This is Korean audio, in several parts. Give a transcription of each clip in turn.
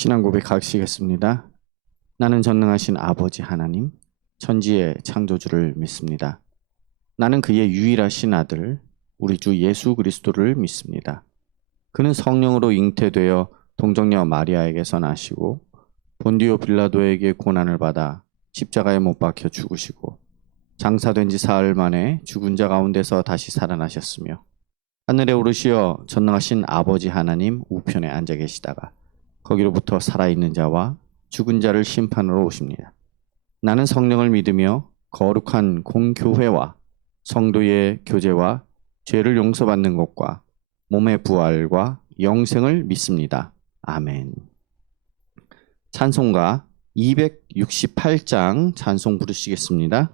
신앙 고백하시겠습니다. 나는 전능하신 아버지 하나님, 천지의 창조주를 믿습니다. 나는 그의 유일하신 아들, 우리 주 예수 그리스도를 믿습니다. 그는 성령으로 잉태되어 동정녀 마리아에게서 나시고 본디오 빌라도에게 고난을 받아 십자가에 못 박혀 죽으시고 장사된 지 사흘 만에 죽은 자 가운데서 다시 살아나셨으며 하늘에 오르시어 전능하신 아버지 하나님 우편에 앉아 계시다가 거기로부터 살아있는 자와 죽은 자를 심판으로 오십니다. 나는 성령을 믿으며 거룩한 공교회와 성도의 교제와 죄를 용서받는 것과 몸의 부활과 영생을 믿습니다. 아멘. 찬송가 268장 찬송 부르시겠습니다.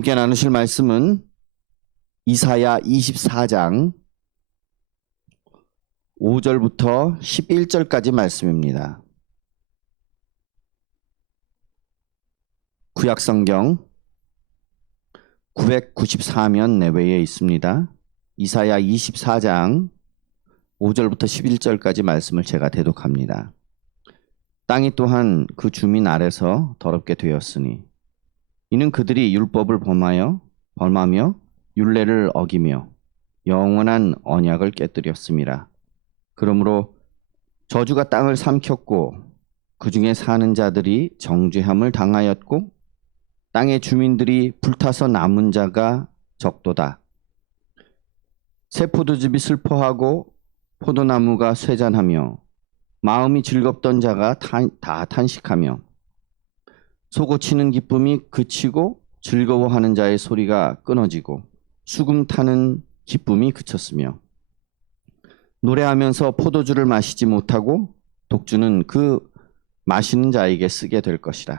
함께 나누실 말씀은 이사야 24장 5절부터 11절까지 말씀입니다. 구약성경 994면 내외에 있습니다. 이사야 24장 5절부터 11절까지 말씀을 제가 대독합니다. 땅이 또한 그 주민 아래서 더럽게 되었으니 이는 그들이 율법을 범하며 율례를 어기며 영원한 언약을 깨뜨렸음이라. 그러므로 저주가 땅을 삼켰고 그 중에 사는 자들이 정죄함을 당하였고 땅의 주민들이 불타서 남은 자가 적도다. 새 포도즙이 슬퍼하고 포도나무가 쇠잔하며 마음이 즐겁던 자가 다 탄식하며 솟구치는 기쁨이 그치고 즐거워하는 자의 소리가 끊어지고 수금 타는 기쁨이 그쳤으며 노래하면서 포도주를 마시지 못하고 독주는 그 마시는 자에게 쓰게 될 것이라.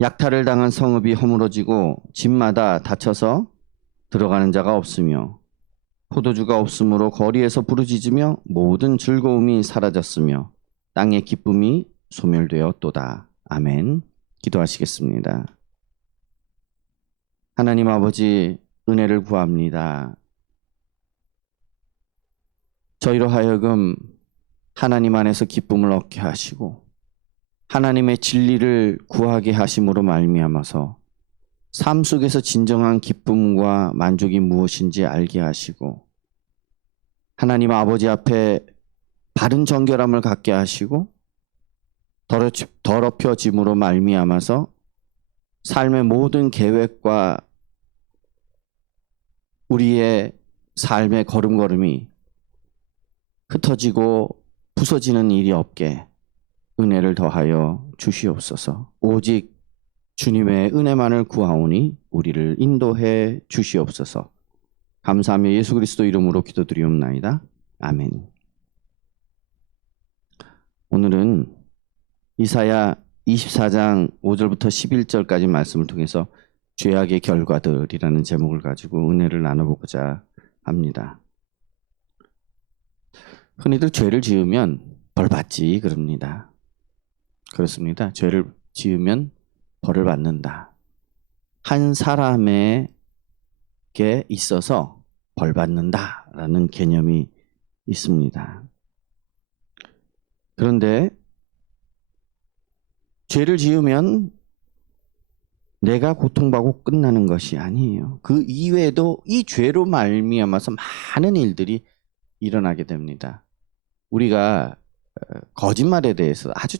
약탈을 당한 성읍이 허물어지고 집마다 닫혀서 들어가는 자가 없으며 포도주가 없으므로 거리에서 부르짖으며 모든 즐거움이 사라졌으며 땅의 기쁨이 소멸되었도다. 아멘. 기도하시겠습니다. 하나님 아버지, 은혜를 구합니다. 저희로 하여금 하나님 안에서 기쁨을 얻게 하시고 하나님의 진리를 구하게 하심으로 말미암아서 삶 속에서 진정한 기쁨과 만족이 무엇인지 알게 하시고 하나님 아버지 앞에 바른 정결함을 갖게 하시고 더럽혀짐으로 말미암아서 삶의 모든 계획과 우리의 삶의 걸음걸음이 흩어지고 부서지는 일이 없게 은혜를 더하여 주시옵소서. 오직 주님의 은혜만을 구하오니 우리를 인도해 주시옵소서. 감사하며 예수 그리스도 이름으로 기도드리옵나이다. 아멘. 오늘은 이사야 24장 5절부터 11절까지 말씀을 통해서 죄악의 결과들이라는 제목을 가지고 은혜를 나눠보고자 합니다. 흔히들 죄를 지으면 벌 받지 그럽니다. 그렇습니다. 죄를 지으면 벌을 받는다. 한 사람에게 있어서 벌 받는다라는 개념이 있습니다. 그런데 죄를 지으면 내가 고통받고 끝나는 것이 아니에요. 그 이외에도 이 죄로 말미암아서 많은 일들이 일어나게 됩니다. 우리가 거짓말에 대해서 아주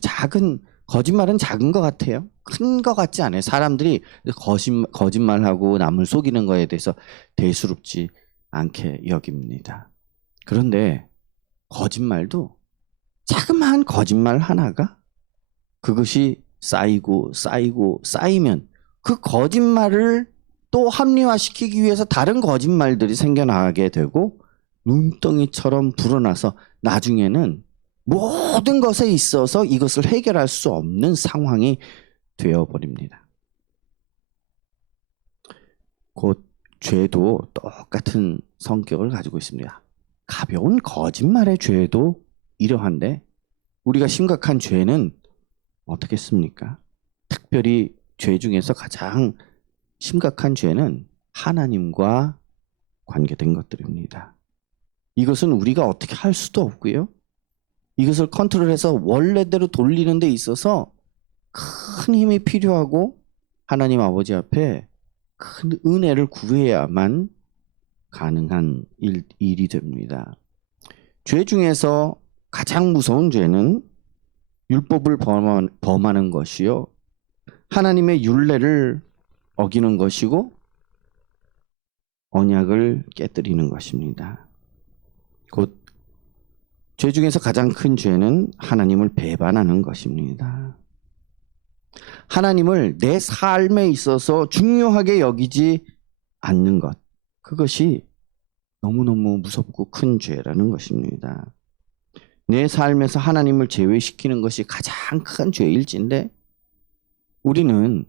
거짓말은 작은 것 같아요. 큰 것 같지 않아요. 사람들이 거짓말하고 남을 속이는 거에 대해서 대수롭지 않게 여깁니다. 그런데 거짓말도 자그마한 거짓말 하나가 그것이 쌓이면 그 거짓말을 또 합리화시키기 위해서 다른 거짓말들이 생겨나게 되고 눈덩이처럼 불어나서 나중에는 모든 것에 있어서 이것을 해결할 수 없는 상황이 되어버립니다. 곧 죄도 똑같은 성격을 가지고 있습니다. 가벼운 거짓말의 죄도 이러한데 우리가 심각한 죄는 어떻겠습니까? 특별히 죄 중에서 가장 심각한 죄는 하나님과 관계된 것들입니다. 이것은 우리가 어떻게 할 수도 없고요. 이것을 컨트롤해서 원래대로 돌리는 데 있어서 큰 힘이 필요하고 하나님 아버지 앞에 큰 은혜를 구해야만 가능한 일이 됩니다. 죄 중에서 가장 무서운 죄는 율법을 범하는 것이요. 하나님의 율례를 어기는 것이고 언약을 깨뜨리는 것입니다. 곧 죄 중에서 가장 큰 죄는 하나님을 배반하는 것입니다. 하나님을 내 삶에 있어서 중요하게 여기지 않는 것. 그것이 너무너무 무섭고 큰 죄라는 것입니다. 내 삶에서 하나님을 제외시키는 것이 가장 큰 죄일진데 우리는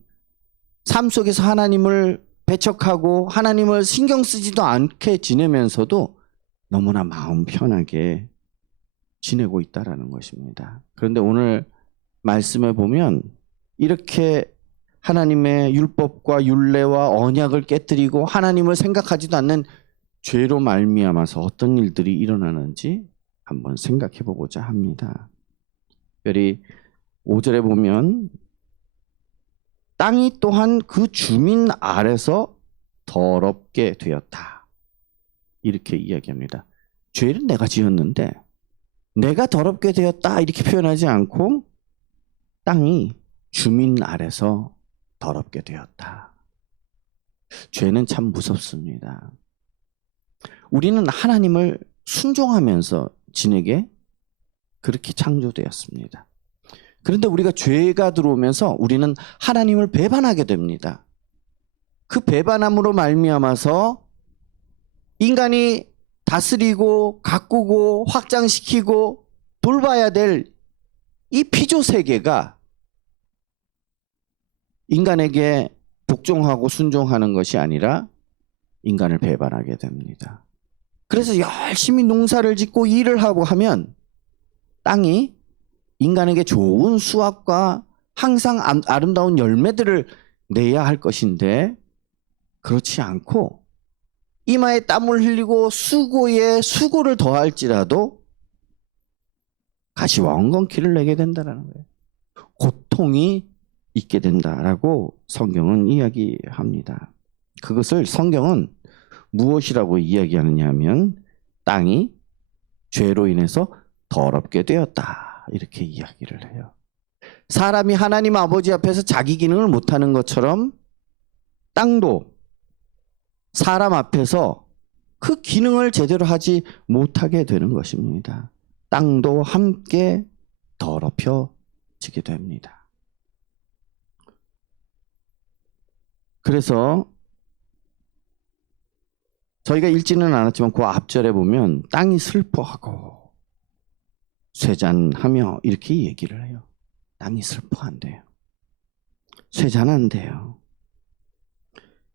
삶 속에서 하나님을 배척하고 하나님을 신경 쓰지도 않게 지내면서도 너무나 마음 편하게 지내고 있다라는 것입니다. 그런데 오늘 말씀에 보면 이렇게 하나님의 율법과 율례와 언약을 깨뜨리고 하나님을 생각하지도 않는 죄로 말미암아서 어떤 일들이 일어나는지 한번 생각해 보고자 합니다. 특별히 5절에 보면 땅이 또한 그 주민 아래서 더럽게 되었다. 이렇게 이야기합니다. 죄를 내가 지었는데 내가 더럽게 되었다 이렇게 표현하지 않고 땅이 주민 아래서 더럽게 되었다. 죄는 참 무섭습니다. 우리는 하나님을 순종하면서 지내게 그렇게 창조되었습니다. 그런데 우리가 죄가 들어오면서 우리는 하나님을 배반하게 됩니다. 그 배반함으로 말미암아서 인간이 다스리고 가꾸고 확장시키고 돌봐야 될 이 피조 세계가 인간에게 복종하고 순종하는 것이 아니라 인간을 배반하게 됩니다. 그래서 열심히 농사를 짓고 일을 하고 하면 땅이 인간에게 좋은 수확과 항상 아름다운 열매들을 내야 할 것인데 그렇지 않고 이마에 땀을 흘리고 수고에 수고를 더할지라도 가시원건키를 내게 된다라는 거예요. 고통이 있게 된다라고 성경은 이야기합니다. 그것을 성경은 무엇이라고 이야기하느냐 하면 땅이 죄로 인해서 더럽게 되었다 이렇게 이야기를 해요. 사람이 하나님 아버지 앞에서 자기 기능을 못하는 것처럼 땅도 사람 앞에서 그 기능을 제대로 하지 못하게 되는 것입니다. 땅도 함께 더럽혀지게 됩니다. 그래서 저희가 읽지는 않았지만 그 앞절에 보면 땅이 슬퍼하고 쇠잔하며 이렇게 얘기를 해요. 땅이 슬퍼한대요. 쇠잔한대요.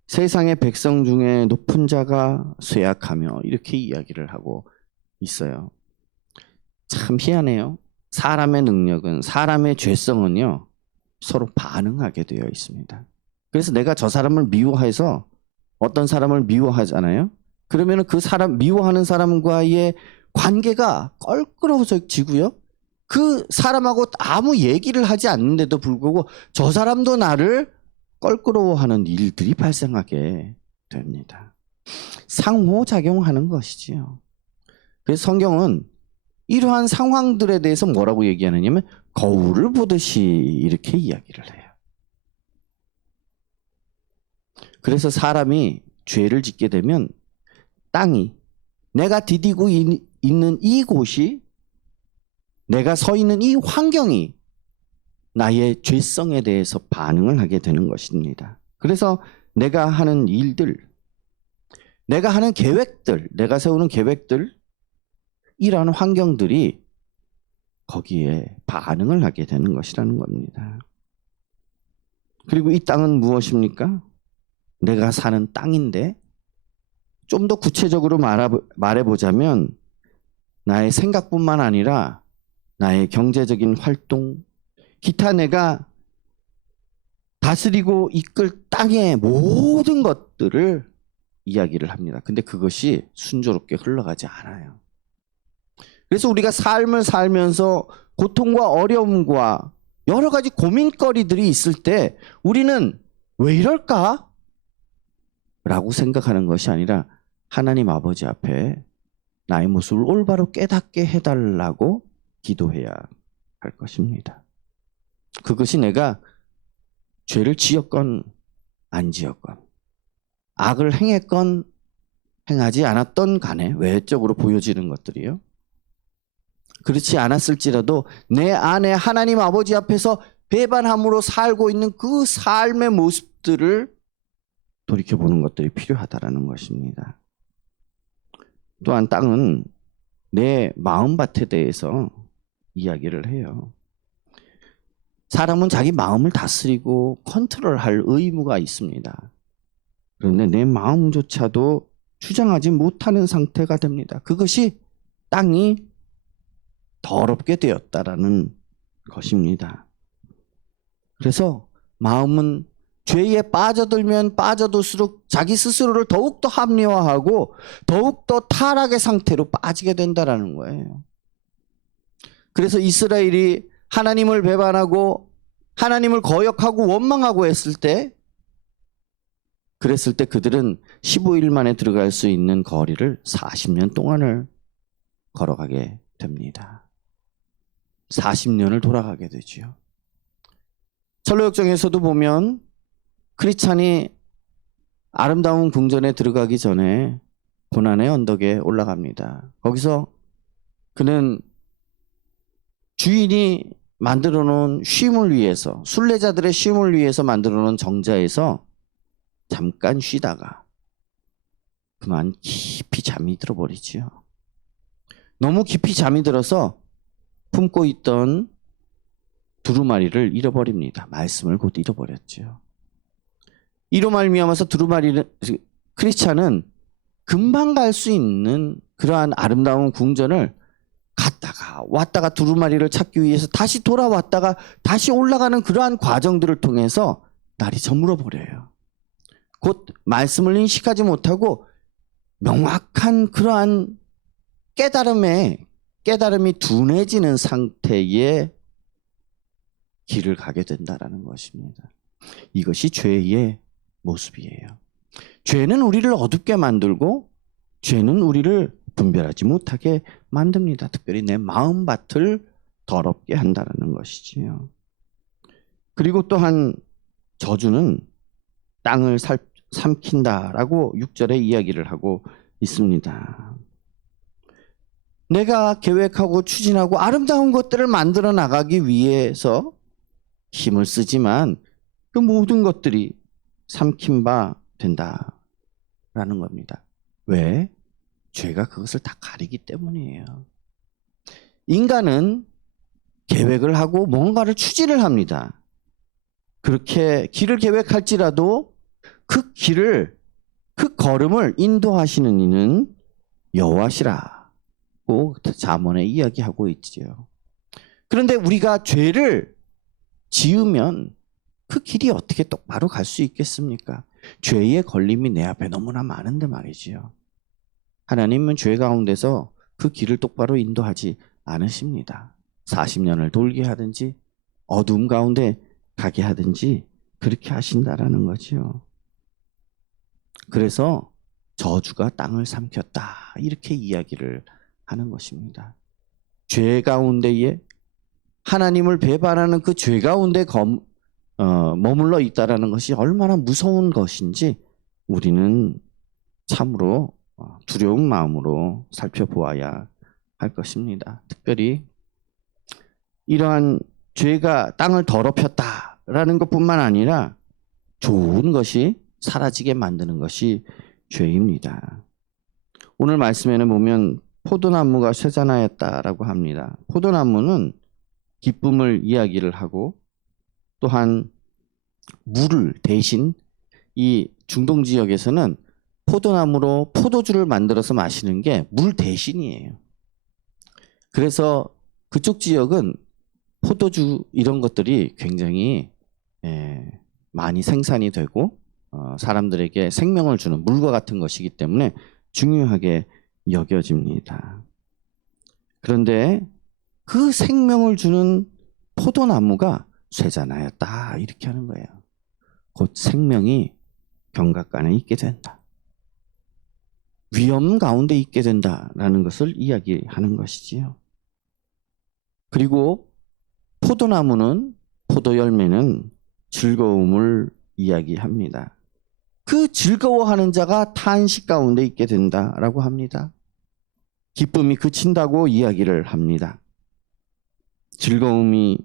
세상의 백성 중에 높은 자가 쇠약하며 이렇게 이야기를 하고 있어요. 참 희한해요. 사람의 능력은, 사람의 죄성은요, 서로 반응하게 되어 있습니다. 그래서 내가 저 사람을 미워해서 어떤 사람을 미워하잖아요. 그러면 그 사람, 미워하는 사람과의 관계가 껄끄러워지고요. 그 사람하고 아무 얘기를 하지 않는데도 불구하고 저 사람도 나를 껄끄러워하는 일들이 발생하게 됩니다. 상호작용하는 것이지요. 그래서 성경은 이러한 상황들에 대해서 뭐라고 얘기하느냐면 거울을 보듯이 이렇게 이야기를 해요. 그래서 사람이 죄를 짓게 되면 땅이, 내가 디디고 있는 이곳이, 내가 서 있는 이 환경이 나의 죄성에 대해서 반응을 하게 되는 것입니다. 그래서 내가 하는 일들, 내가 하는 계획들, 내가 세우는 계획들, 이러한 환경들이 거기에 반응을 하게 되는 것이라는 겁니다. 그리고 이 땅은 무엇입니까? 내가 사는 땅인데 좀 더 구체적으로 말해보자면 나의 생각뿐만 아니라 나의 경제적인 활동, 기타 내가 다스리고 이끌 땅의 모든 것들을 이야기를 합니다. 근데 그것이 순조롭게 흘러가지 않아요. 그래서 우리가 삶을 살면서 고통과 어려움과 여러 가지 고민거리들이 있을 때 우리는 왜 이럴까? 라고 생각하는 것이 아니라 하나님 아버지 앞에 나의 모습을 올바로 깨닫게 해달라고 기도해야 할 것입니다. 그것이 내가 죄를 지었건 안 지었건, 악을 행했건 행하지 않았던 간에 외적으로 보여지는 것들이요. 그렇지 않았을지라도 내 안에 하나님 아버지 앞에서 배반함으로 살고 있는 그 삶의 모습들을 돌이켜보는 것들이 필요하다는 것입니다. 또한 땅은 내 마음밭에 대해서 이야기를 해요. 사람은 자기 마음을 다스리고 컨트롤할 의무가 있습니다. 그런데 내 마음조차도 주장하지 못하는 상태가 됩니다. 그것이 땅이 더럽게 되었다라는 것입니다. 그래서 마음은 죄에 빠져들면 빠져들수록 자기 스스로를 더욱더 합리화하고 더욱더 타락의 상태로 빠지게 된다는 거예요. 그래서 이스라엘이 하나님을 배반하고 하나님을 거역하고 원망하고 했을 때, 그랬을 때 그들은 15일 만에 들어갈 수 있는 거리를 40년 동안을 걸어가게 됩니다. 40년을 돌아가게 되지요. 철로역정에서도 보면 크리스찬이 아름다운 궁전에 들어가기 전에 고난의 언덕에 올라갑니다. 거기서 그는 주인이 만들어 놓은 쉼을 위해서, 순례자들의 쉼을 위해서 만들어 놓은 정자에서 잠깐 쉬다가 그만 깊이 잠이 들어버리지요. 너무 깊이 잠이 들어서 품고 있던 두루마리를 잃어버립니다. 말씀을 곧 잃어버렸죠. 이로 말미암아서 크리스찬은 금방 갈 수 있는 그러한 아름다운 궁전을 갔다가 왔다가 두루마리를 찾기 위해서 다시 돌아왔다가 다시 올라가는 그러한 과정들을 통해서 날이 저물어 버려요. 곧 말씀을 인식하지 못하고 명확한 그러한 깨달음의 깨달음이 둔해지는 상태의 길을 가게 된다라는 것입니다. 이것이 죄의 모습이에요. 죄는 우리를 어둡게 만들고 죄는 우리를 분별하지 못하게 만듭니다. 특별히 내 마음밭을 더럽게 한다는 것이지요. 그리고 또한 저주는 땅을 삼킨다라고 6절에 이야기를 하고 있습니다. 내가 계획하고 추진하고 아름다운 것들을 만들어 나가기 위해서 힘을 쓰지만 그 모든 것들이 삼킨 바 된다라는 겁니다. 왜? 죄가 그것을 다 가리기 때문이에요. 인간은 계획을 하고 뭔가를 추진을 합니다. 그렇게 길을 계획할지라도 그 길을, 그 걸음을 인도하시는 이는 여호와시라고 잠언에 이야기하고 있지요. 그런데 우리가 죄를 지으면 그 길이 어떻게 똑바로 갈 수 있겠습니까? 죄의 걸림이 내 앞에 너무나 많은데 말이지요. 하나님은 죄 가운데서 그 길을 똑바로 인도하지 않으십니다. 40년을 돌게 하든지 어둠 가운데 가게 하든지 그렇게 하신다라는 거지요. 그래서 저주가 땅을 삼켰다 이렇게 이야기를 하는 것입니다. 죄 가운데에 하나님을 배반하는 그 죄 가운데 머물러 있다라는 것이 얼마나 무서운 것인지 우리는 참으로 두려운 마음으로 살펴보아야 할 것입니다. 특별히 이러한 죄가 땅을 더럽혔다라는 것뿐만 아니라 좋은 것이 사라지게 만드는 것이 죄입니다. 오늘 말씀에는 보면 포도나무가 쇠잔하였다라고 합니다. 포도나무는 기쁨을 이야기를 하고 또한 물을 대신 이 중동 지역에서는 포도나무로 포도주를 만들어서 마시는 게 물 대신이에요. 그래서 그쪽 지역은 포도주 이런 것들이 굉장히 많이 생산이 되고 사람들에게 생명을 주는 물과 같은 것이기 때문에 중요하게 여겨집니다. 그런데 그 생명을 주는 포도나무가 쇠잔하였다 이렇게 하는 거예요. 곧 생명이 경각간에 있게 된다. 위험 가운데 있게 된다라는 것을 이야기하는 것이지요. 그리고 포도나무는 포도 열매는 즐거움을 이야기합니다. 그 즐거워하는 자가 탄식 가운데 있게 된다라고 합니다. 기쁨이 그친다고 이야기를 합니다. 즐거움이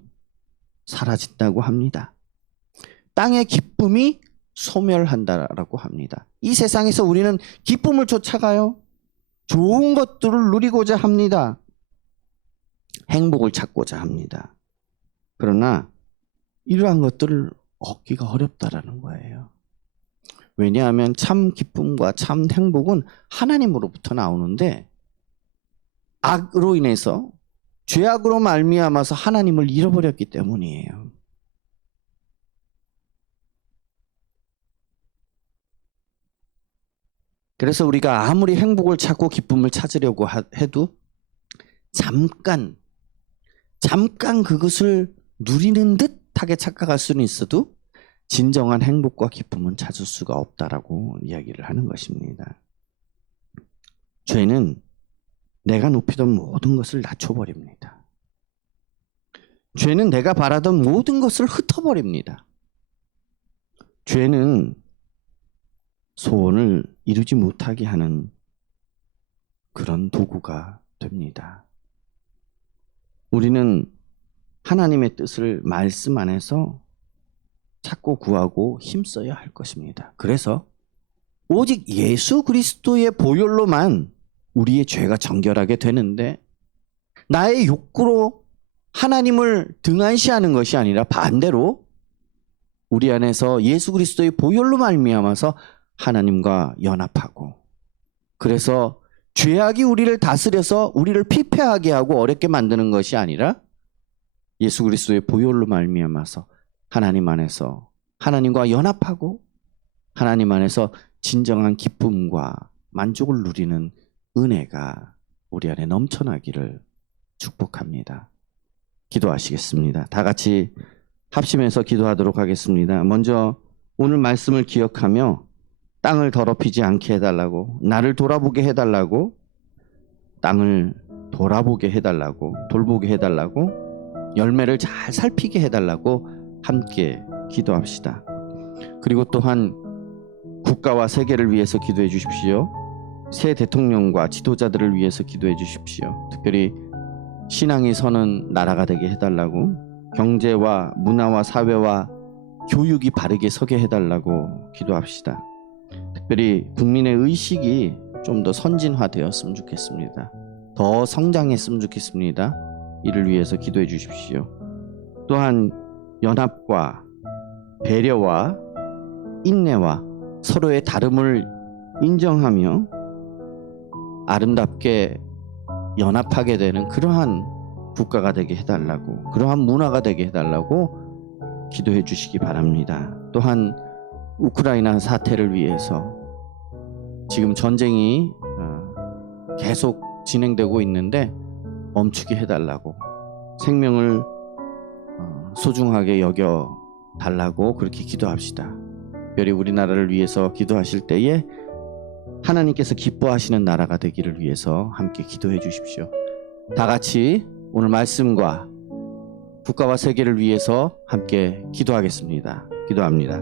사라진다고 합니다. 땅의 기쁨이 소멸한다라고 합니다. 이 세상에서 우리는 기쁨을 쫓아가요. 좋은 것들을 누리고자 합니다. 행복을 찾고자 합니다. 그러나 이러한 것들을 얻기가 어렵다라는 거예요. 왜냐하면 참 기쁨과 참 행복은 하나님으로부터 나오는데 악으로 인해서 죄악으로 말미암아서 하나님을 잃어버렸기 때문이에요. 그래서 우리가 아무리 행복을 찾고 기쁨을 찾으려고 해도 잠깐 그것을 누리는 듯하게 착각할 수는 있어도 진정한 행복과 기쁨은 찾을 수가 없다라고 이야기를 하는 것입니다. 죄는 내가 높이던 모든 것을 낮춰버립니다. 죄는 내가 바라던 모든 것을 흩어버립니다. 죄는 소원을 이루지 못하게 하는 그런 도구가 됩니다. 우리는 하나님의 뜻을 말씀 안에서 찾고 구하고 힘써야 할 것입니다. 그래서 오직 예수 그리스도의 보혈로만 우리의 죄가 정결하게 되는데 나의 욕구로 하나님을 등한시하는 것이 아니라 반대로 우리 안에서 예수 그리스도의 보혈로 말미암아서 하나님과 연합하고 그래서 죄악이 우리를 다스려서 우리를 피폐하게 하고 어렵게 만드는 것이 아니라 예수 그리스도의 보혈로 말미암아서 하나님 안에서 하나님과 연합하고 하나님 안에서 진정한 기쁨과 만족을 누리는 은혜가 우리 안에 넘쳐나기를 축복합니다. 기도하시겠습니다. 다 같이 합심해서 기도하도록 하겠습니다. 먼저 오늘 말씀을 기억하며 땅을 더럽히지 않게 해달라고, 나를 돌아보게 해달라고, 땅을 돌아보게 해달라고, 돌보게 해달라고, 열매를 잘 살피게 해달라고 함께 기도합시다. 그리고 또한 국가와 세계를 위해서 기도해 주십시오. 새 대통령과 지도자들을 위해서 기도해 주십시오. 특별히 신앙이 서는 나라가 되게 해달라고, 경제와 문화와 사회와 교육이 바르게 서게 해달라고 기도합시다. 특별히 국민의 의식이 좀 더 선진화되었으면 좋겠습니다. 더 성장했으면 좋겠습니다. 이를 위해서 기도해 주십시오. 또한 연합과 배려와 인내와 서로의 다름을 인정하며 아름답게 연합하게 되는 그러한 국가가 되게 해달라고, 그러한 문화가 되게 해달라고 기도해 주시기 바랍니다. 또한 우크라이나 사태를 위해서 지금 전쟁이 계속 진행되고 있는데 멈추게 해달라고, 생명을 소중하게 여겨 달라고 그렇게 기도합시다. 특별히 우리나라를 위해서 기도하실 때에 하나님께서 기뻐하시는 나라가 되기를 위해서 함께 기도해 주십시오. 다 같이 오늘 말씀과 국가와 세계를 위해서 함께 기도하겠습니다. 기도합니다.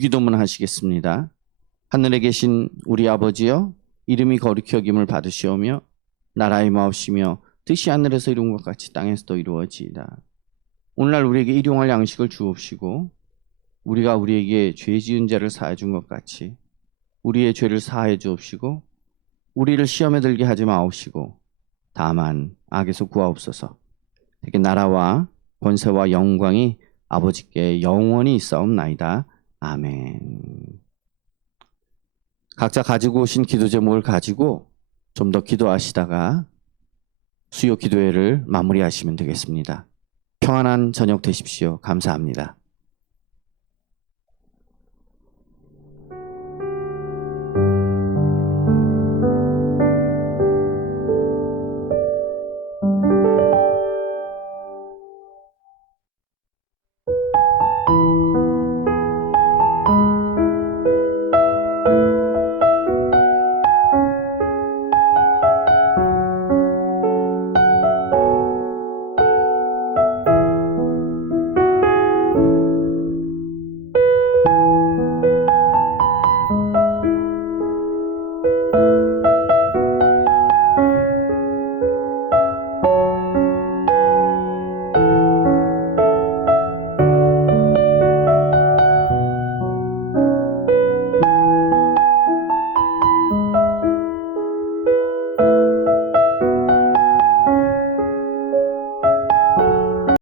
주기도문 하시겠습니다. 하늘에 계신 우리 아버지여, 이름이 거룩히 여김을 받으시오며 나라의 마옵시며 뜻이 하늘에서 이룬 것 같이 땅에서도 이루어지이다. 오늘날 우리에게 일용할 양식을 주옵시고 우리가 우리에게 죄 지은 자를 사해 준 것 같이 우리의 죄를 사해 주옵시고 우리를 시험에 들게 하지 마옵시고 다만 악에서 구하옵소서. 되게 나라와 권세와 영광이 아버지께 영원히 있사옵나이다. 아멘. 각자 가지고 오신 기도 제목을 가지고 좀 더 기도하시다가 수요 기도회를 마무리하시면 되겠습니다. 평안한 저녁 되십시오. 감사합니다.